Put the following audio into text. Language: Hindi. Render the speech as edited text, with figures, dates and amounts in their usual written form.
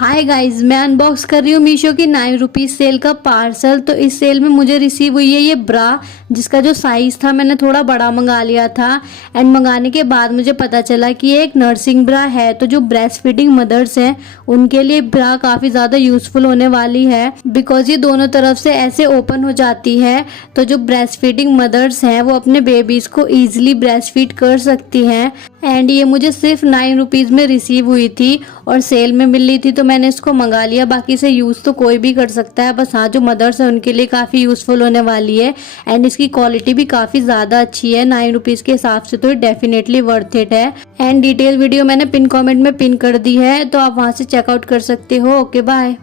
हाय गाइज, मैं अनबॉक्स कर रही हूँ मीशो की 9 रुपीज़ सेल का पार्सल। तो इस सेल में मुझे रिसीव हुई है ये ब्रा, जिसका जो साइज़ था मैंने थोड़ा बड़ा मंगा लिया था। एंड मंगाने के बाद मुझे पता चला कि ये एक नर्सिंग ब्रा है। तो जो ब्रेस्ट फीडिंग मदर्स हैं उनके लिए ब्रा काफ़ी ज़्यादा यूज़फुल होने वाली है, बिकॉज ये दोनों तरफ से ऐसे ओपन हो जाती है। तो जो ब्रेस्ट फीडिंग मदर्स हैं वो अपने बेबीज़ को ईजिली ब्रेस्ट फीड कर सकती हैं। एंड ये मुझे सिर्फ 9 रुपीज़ में रिसीव हुई थी और सेल में मिल रही थी, तो मैंने इसको मंगा लिया। बाकी से यूज़ तो कोई भी कर सकता है, बस हाँ जो मदर्स है उनके लिए काफ़ी यूज़फुल होने वाली है। एंड इसकी क्वालिटी भी काफ़ी ज़्यादा अच्छी है, 9 रुपीज़ के हिसाब से तो डेफिनेटली वर्थ इट है। एंड डिटेल वीडियो मैंने पिन कमेंट में पिन कर दी है, तो आप वहाँ से चेकआउट कर सकते हो। Okay bye.